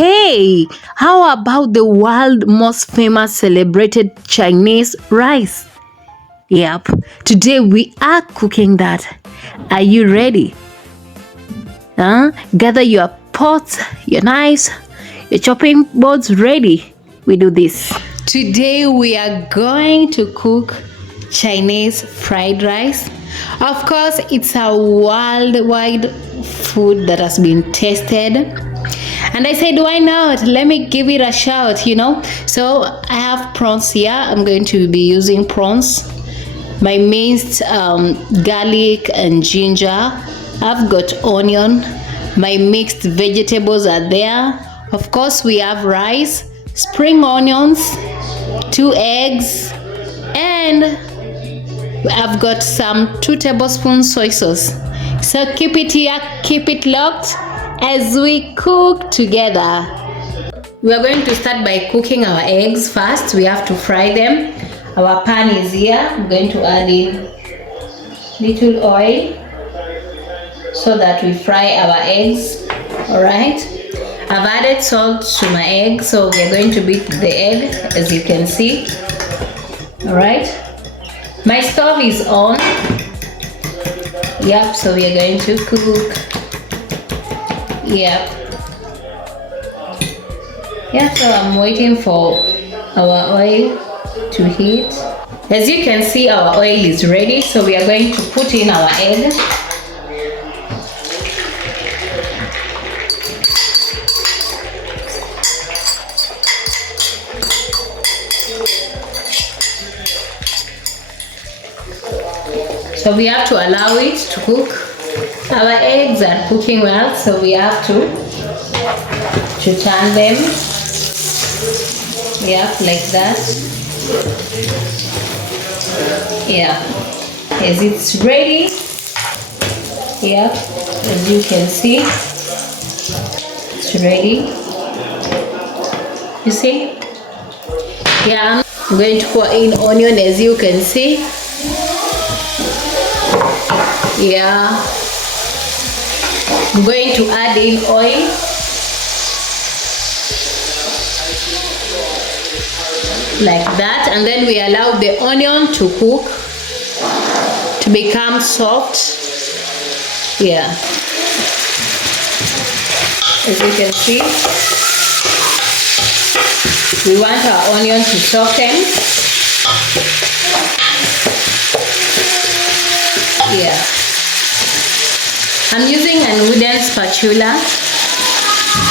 Hey, how about the world most famous celebrated Chinese rice? Yep, today we are cooking that. Are you ready? Gather your pots, your knives, your chopping boards ready. We do this. Today we are going to cook Chinese fried rice. Of course, it's a worldwide food that has been tasted. And I said, why not? Let me give it a shot. So I have prawns here. I'm going to be using prawns. My minced garlic and ginger. I've got onion. My mixed vegetables are there. Of course, we have rice, spring onions, 2 eggs, and I've got some 2 tablespoons soy sauce. So keep it here, keep it locked as we cook together. We are going to start by cooking our eggs first. We have to fry them. Our pan is here. I'm going to add in little oil so that we fry our eggs. All right. I've added salt to my egg, so we are going to beat the egg, as you can see. All right. My stove is on. Yep, so we are going to cook. Yep, so I'm waiting for our oil to heat. As you can see, our oil is ready, so we are going to put in our egg. So we have to allow it to cook. Our eggs are cooking well, so we have to turn them. Yeah, like that. Yeah, as it's ready. Yeah, as you can see, it's ready. You see? Yeah, I'm going to pour in onion, as you can see. Yeah, I'm going to add in oil. Like that, and then we allow the onion to cook, to become soft. Yeah, as you can see, we want our onion to soften. Yeah, I'm using a wooden spatula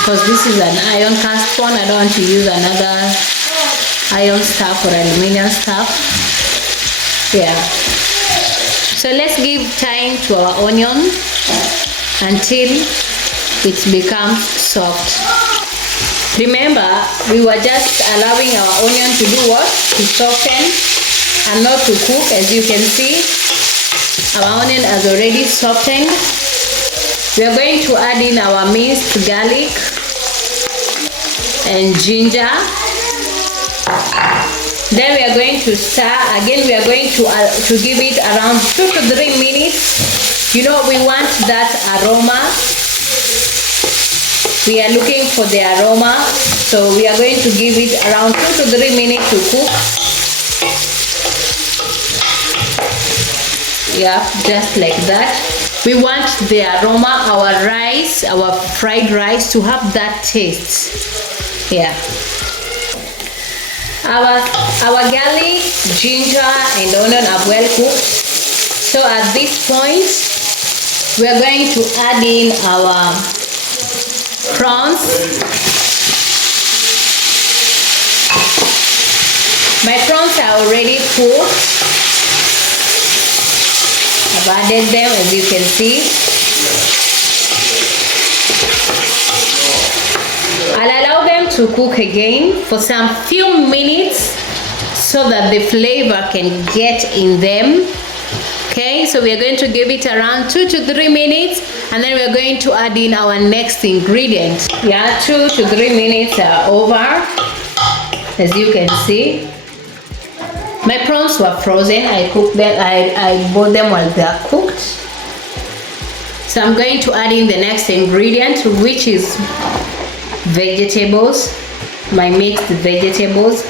because this is an iron cast one. I don't want to use another iron stuff or aluminum stuff. Yeah, so let's give time to our onion until it becomes soft. Remember, we were just allowing our onion to do what? To soften and not to cook. As you can see, our onion has already softened. We are going to add in our minced garlic and ginger. Then we are going to stir. Again, we are going to give it around 2 to 3 minutes. We want that aroma. We are looking for the aroma, so we are going to give it around 2 to 3 minutes to cook. Yeah, just like that. We want the aroma, our rice, our fried rice, to have that taste. Yeah. Our garlic, ginger, and onion are well cooked. So at this point, we are going to add in our prawns. My prawns are already cooked. I've added them, as you can see. I'll allow them to cook again for some few minutes so that the flavor can get in them. Okay, so we are going to give it around 2 to 3 minutes, and then we are going to add in our next ingredient. Yeah, 2 to 3 minutes are over. As you can see, my prawns were frozen. I cooked them. I bought them while they are cooked. So I'm going to add in the next ingredient, which is vegetables, my mixed vegetables.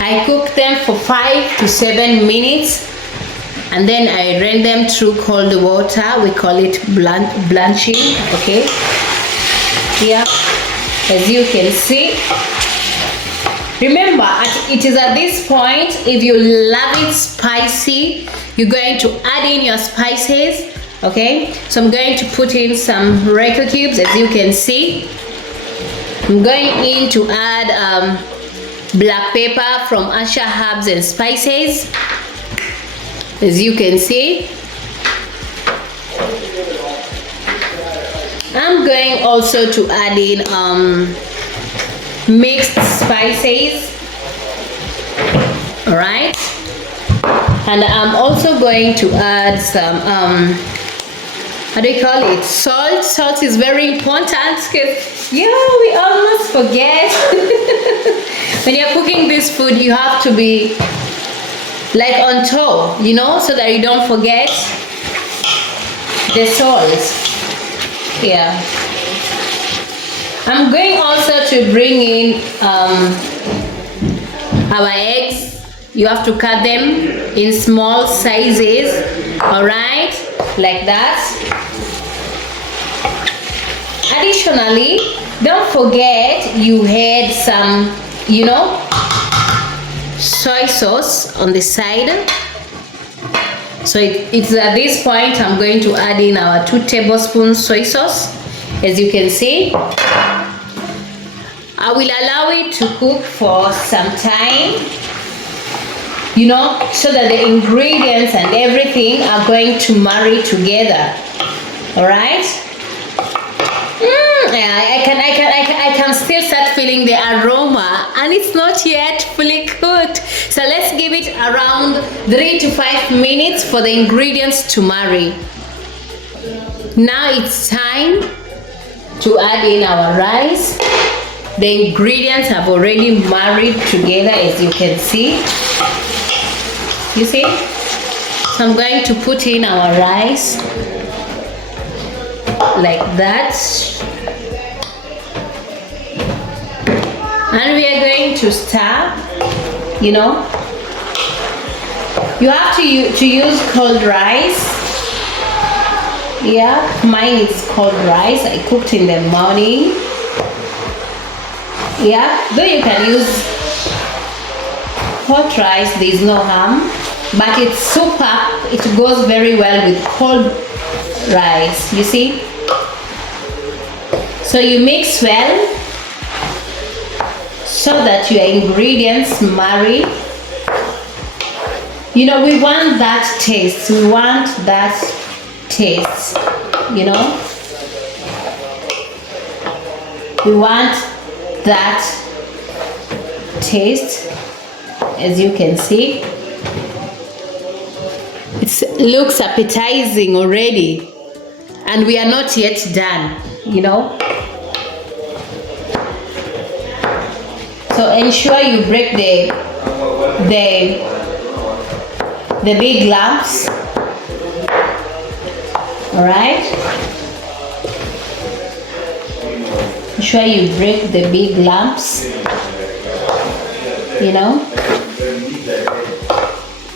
I cook them for 5 to 7 minutes, and then I drain them through cold water. We call it blanching. Okay, here, as you can see. Remember, it is at this point, if you love it spicy, you're going to add in your spices. Okay, so I'm going to put in some Royco cubes, as you can see. I'm going in to add black pepper from Asha Herbs and Spices, as you can see. I'm going also to add in mixed spices. All right, and I'm also going to add some how do you call it, salt. Salt is very important because we almost forget. When you're cooking this food, you have to be like on top, so that you don't forget the salt. Yeah, I'm going also to bring in our eggs. You have to cut them in small sizes, all right, like that. Additionally, don't forget you had some, soy sauce on the side. So it's at this point I'm going to add in our 2 tablespoons soy sauce. As you can see, I will allow it to cook for some time, so that the ingredients and everything are going to marry together. All right. I can still start feeling the aroma, and it's not yet fully cooked. So let's give it around 3 to 5 minutes for the ingredients to marry. Now it's time to add in our rice. The ingredients have already married together, as you can see. You see? So I'm going to put in our rice like that. And we are going to stir, You have to use cold rice. Yeah, mine is cold rice. I cooked in the morning. Yeah, though you can use hot rice, there is no harm. But it's super, it goes very well with cold rice, you see. So you mix well, so that your ingredients marry. We want that taste. We want that taste, We want that taste, as you can see. It looks appetizing already, and we are not yet done, So ensure you break the big lumps. All right. Ensure you break the big lumps.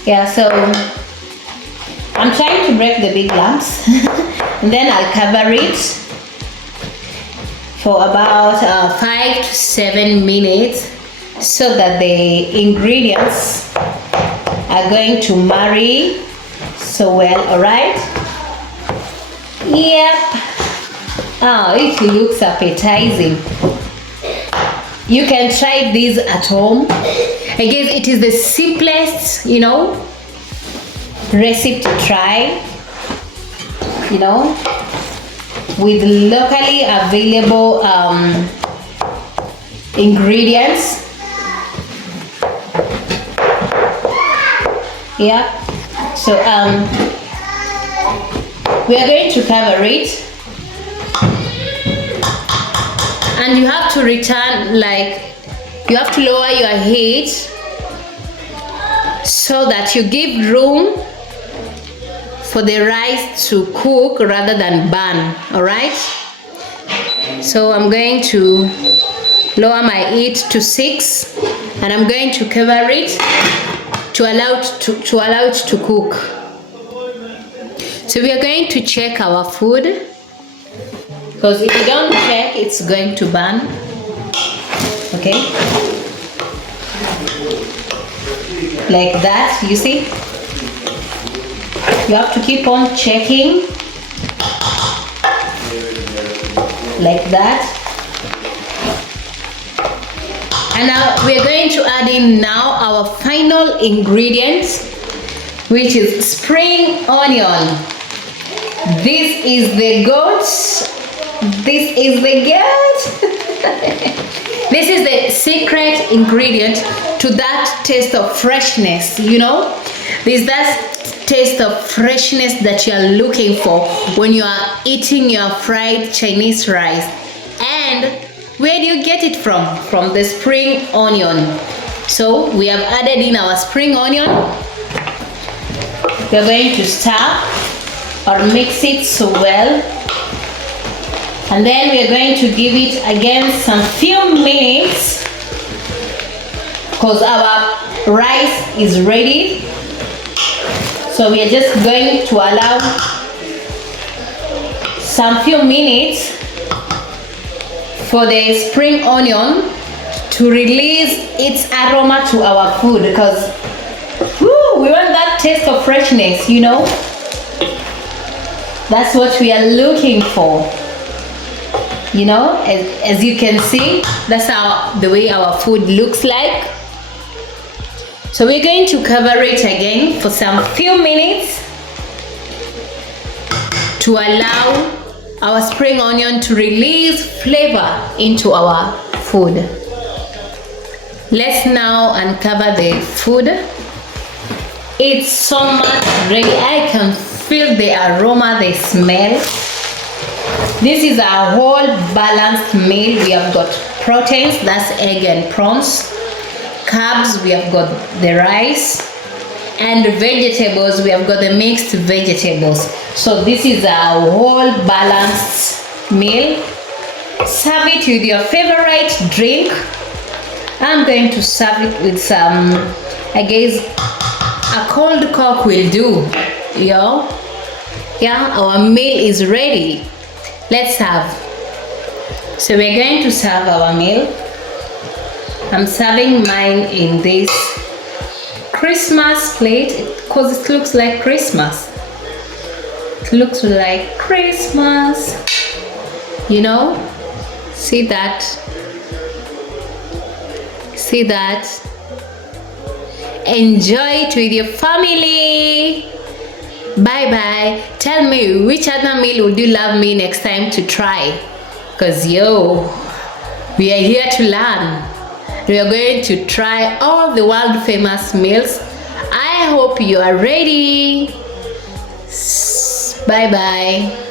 Yeah. So I'm trying to break the big lumps, and then I'll cover it for about 5 to 7 minutes, so that the ingredients are going to marry so well. All right. Yep. Oh, it looks appetizing. You can try this at home. I guess it is the simplest, recipe to try, with locally available ingredients. Yeah, so we are going to cover it, and you have to you have to lower your heat so that you give room for the rice to cook rather than burn. All right. So I'm going to lower my heat to 6, and I'm going to cover it to allow it to cook. So we are going to check our food, because if you don't check, it's going to burn. Okay, like that. You see, you have to keep on checking like that. And now we're going to add in now our final ingredients, which is spring onion. This is the goat. This is the goat. This is the secret ingredient to that taste of freshness, you know. There's that taste of freshness that you are looking for when you are eating your fried Chinese rice. And where do you get it from? From the spring onion. So we have added in our spring onion. We're going to stir or mix it so well. And then we're going to give it again some few minutes, because our rice is ready. So we are just going to allow some few minutes for the spring onion to release its aroma to our food, because we want that taste of freshness, you know. That's what we are looking for. You know, as you can see, that's the way our food looks like. So we're going to cover it again for some few minutes to allow our spring onion to release flavor into our food. Let's now uncover the food. It's so much ready. I can feel the aroma, the smell. This is our whole balanced meal. We have got proteins, that's egg and prawns. Carbs, we have got the rice. And vegetables, we have got the mixed vegetables. So this is our whole balanced meal. Serve it with your favorite drink. I'm going to serve it with some, I guess, a cold Coke will do. Yeah, our meal is ready. Let's serve. So we're going to serve our meal. I'm serving mine in this Christmas plate because it looks like Christmas. It looks like Christmas. You know? See that? See that? Enjoy it with your family. Bye bye. Tell me which other meal would you love me next time to try, because we are here to learn. We are going to try all the world famous meals. I hope you are ready. Bye bye.